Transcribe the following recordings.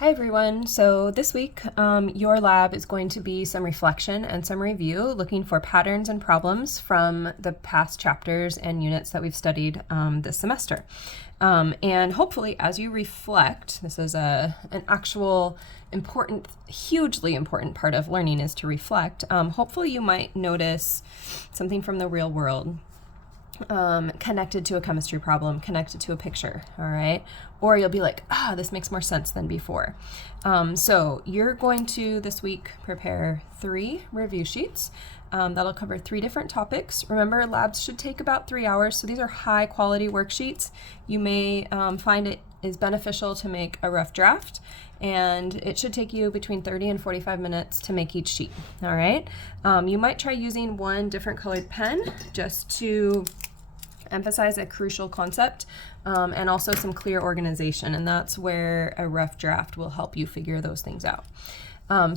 Hi everyone. So this week, your lab is going to be some reflection and some review, looking for patterns and problems from the past chapters and units that we've studied this semester. And hopefully as you reflect, this is an actual important, hugely important part of learning is to reflect. Hopefully you might notice something from the real world. Connected to a chemistry problem, connected to a picture, all right? Or you'll be like, this makes more sense than before. So you're going to, this week, prepare 3 review sheets. That'll cover 3 different topics. Remember, labs should take about 3 hours, so these are high quality worksheets. You may find it is beneficial to make a rough draft, and it should take you between 30 and 45 minutes to make each sheet, all right? You might try using one different colored pen just to emphasize a crucial concept and also some clear organization, and that's where a rough draft will help you figure those things out.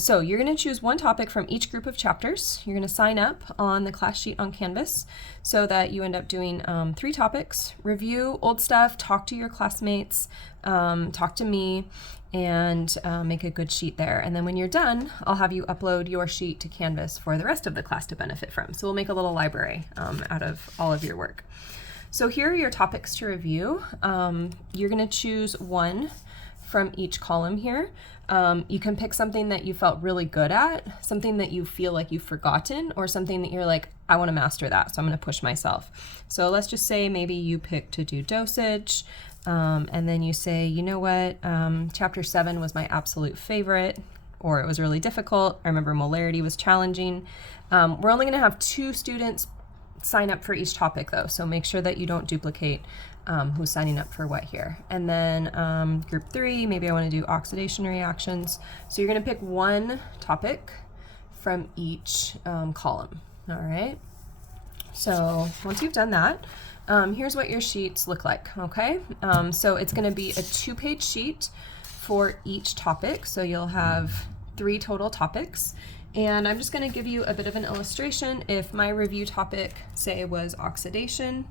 So you're going to choose one topic from each group of chapters. You're going to sign up on the class sheet on Canvas so that you end up doing 3 topics. Review old stuff, talk to your classmates, talk to me, and make a good sheet there. And then when you're done, I'll have you upload your sheet to Canvas for the rest of the class to benefit from. So we'll make a little library out of all of your work. So here are your topics to review. You're going to choose one from each column here. You can pick something that you felt really good at, something that you feel like you've forgotten, or something that you're like, I want to master that, so I'm going to push myself. So let's just say maybe you pick to do dosage, and then you say, you know what, chapter 7 was my absolute favorite, or it was really difficult. I remember molarity was challenging. We're only going to have 2 students sign up for each topic though, so make sure that you don't duplicate who's signing up for what here. And then group 3, maybe I want to do oxidation reactions. So you're going to pick one topic from each column. All right. So once you've done that, here's what your sheets look like. Okay. So it's going to be a 2-page sheet for each topic. So you'll have 3 total topics. And I'm just going to give you a bit of an illustration. If my review topic, say, was oxidation,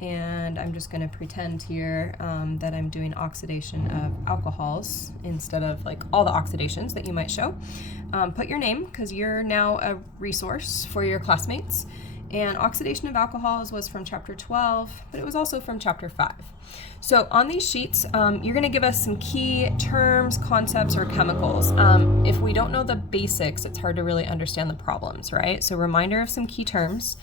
and I'm just going to pretend here that I'm doing oxidation of alcohols instead of like all the oxidations that you might show. Put your name, because you're now a resource for your classmates. And oxidation of alcohols was from chapter 12, but it was also from chapter 5. So on these sheets, you're going to give us some key terms, concepts, or chemicals. If we don't know the basics, it's hard to really understand the problems, right? So reminder of some key terms.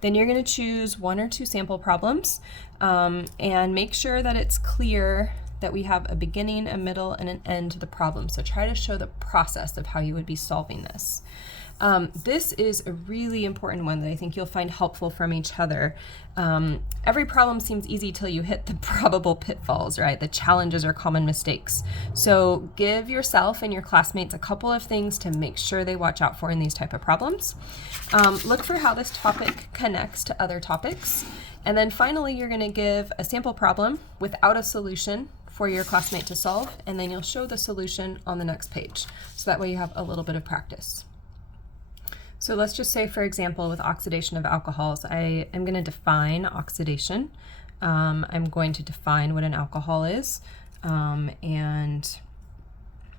Then you're going to choose 1 or 2 sample problems and make sure that it's clear that we have a beginning, a middle, and an end to the problem. So try to show the process of how you would be solving this. This is a really important one that I think you'll find helpful from each other. Every problem seems easy till you hit the probable pitfalls, right? The challenges or common mistakes. So give yourself and your classmates a couple of things to make sure they watch out for in these type of problems. Look for how this topic connects to other topics. And then finally, you're going to give a sample problem without a solution for your classmate to solve, and then you'll show the solution on the next page. So that way you have a little bit of practice. So let's just say, for example, with oxidation of alcohols, I am going to define oxidation. I'm going to define what an alcohol is, and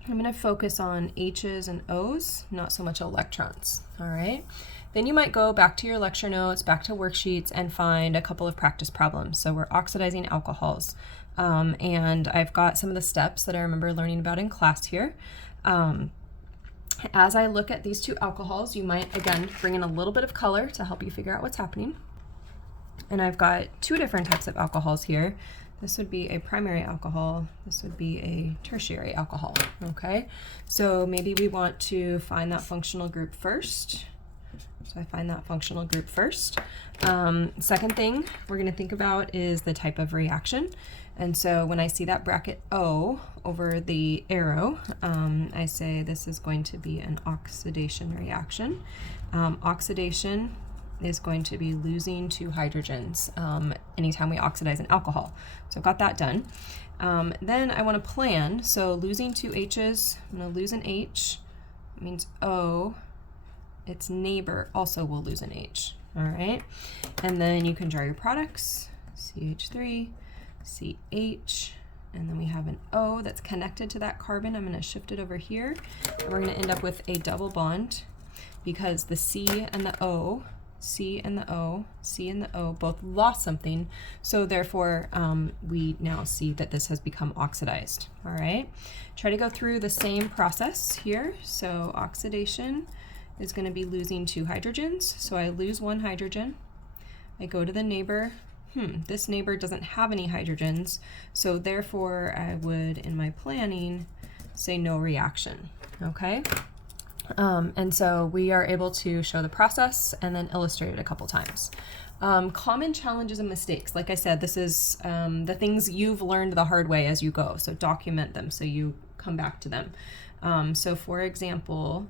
I'm going to focus on H's and O's, not so much electrons, all right? Then you might go back to your lecture notes, back to worksheets, and find a couple of practice problems. So we're oxidizing alcohols, and I've got some of the steps that I remember learning about in class here. As I look at these 2 alcohols, you might, again, bring in a little bit of color to help you figure out what's happening. And I've got 2 different types of alcohols here. This would be a primary alcohol. This would be a tertiary alcohol, okay? So maybe we want to find that functional group first. So I find that functional group first. Second thing we're going to think about is the type of reaction. And so when I see that bracket O over the arrow, I say this is going to be an oxidation reaction. Oxidation is going to be losing 2 hydrogens anytime we oxidize an alcohol. So I've got that done. Then I want to plan. So losing 2 H's, I'm going to lose an H. It means O. Its neighbor also will lose an H. All right. And then you can draw your products, CH3, CH, and then we have an O that's connected to that carbon. I'm going to shift it over here, and we're going to end up with a double bond because the C and the O, C and the O, C and the O both lost something, so therefore we now see that this has become oxidized. All right, try to go through the same process here. So oxidation is going to be losing 2 hydrogens, so I lose 1 hydrogen. I go to the neighbor. This neighbor doesn't have any hydrogens, so therefore I would, in my planning, say no reaction, okay? And so we are able to show the process and then illustrate it a couple times. Common challenges and mistakes. Like I said, this is the things you've learned the hard way as you go, so document them so you come back to them. So for example,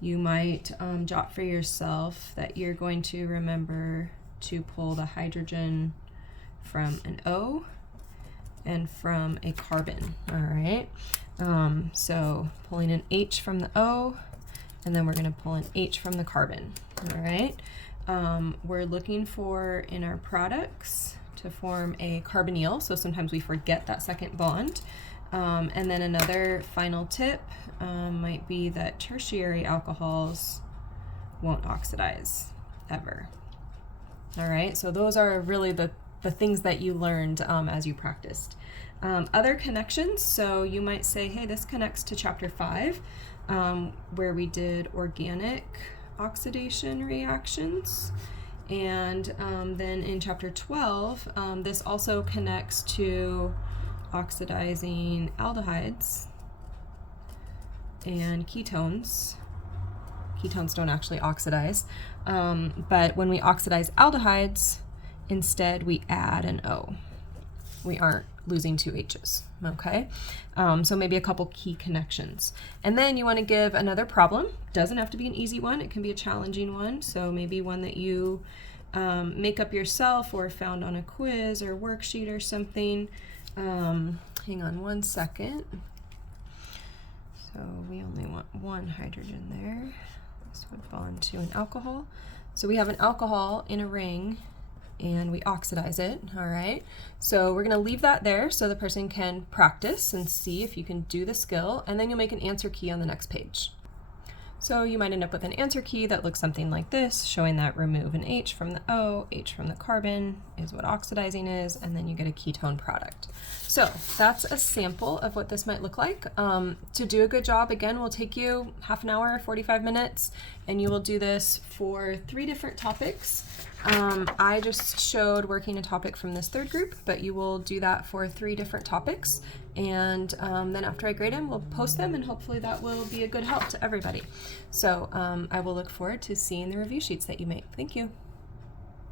you might jot for yourself that you're going to remember to pull the hydrogen from an O and from a carbon, all right? So pulling an H from the O, and then we're gonna pull an H from the carbon, all right? We're looking for, in our products, to form a carbonyl, so sometimes we forget that second bond. And then another final tip might be that tertiary alcohols won't oxidize ever. All right, so those are really the things that you learned as you practiced. Other connections, so you might say, hey, this connects to chapter 5, where we did organic oxidation reactions. And then in chapter 12, this also connects to oxidizing aldehydes and ketones. Ketones don't actually oxidize, but when we oxidize aldehydes, instead we add an O. We aren't losing 2 H's, okay? So maybe a couple key connections. And then you want to give another problem. Doesn't have to be an easy one, it can be a challenging one, so maybe one that you make up yourself or found on a quiz or worksheet or something. Hang on one second. So we only want 1 hydrogen there. This would bond to an alcohol. So we have an alcohol in a ring and we oxidize it, all right? So we're gonna leave that there so the person can practice and see if you can do the skill, and then you'll make an answer key on the next page. So you might end up with an answer key that looks something like this, showing that remove an H from the O, H from the carbon is what oxidizing is, and then you get a ketone product. So that's a sample of what this might look like. To do a good job, again, will take you half an hour, 45 minutes, and you will do this for 3 different topics. I just showed working a topic from this 3rd group, but you will do that for 3 different topics. And then after I grade them, we'll post them, and hopefully that will be a good help to everybody. So I will look forward to seeing the review sheets that you make. Thank you.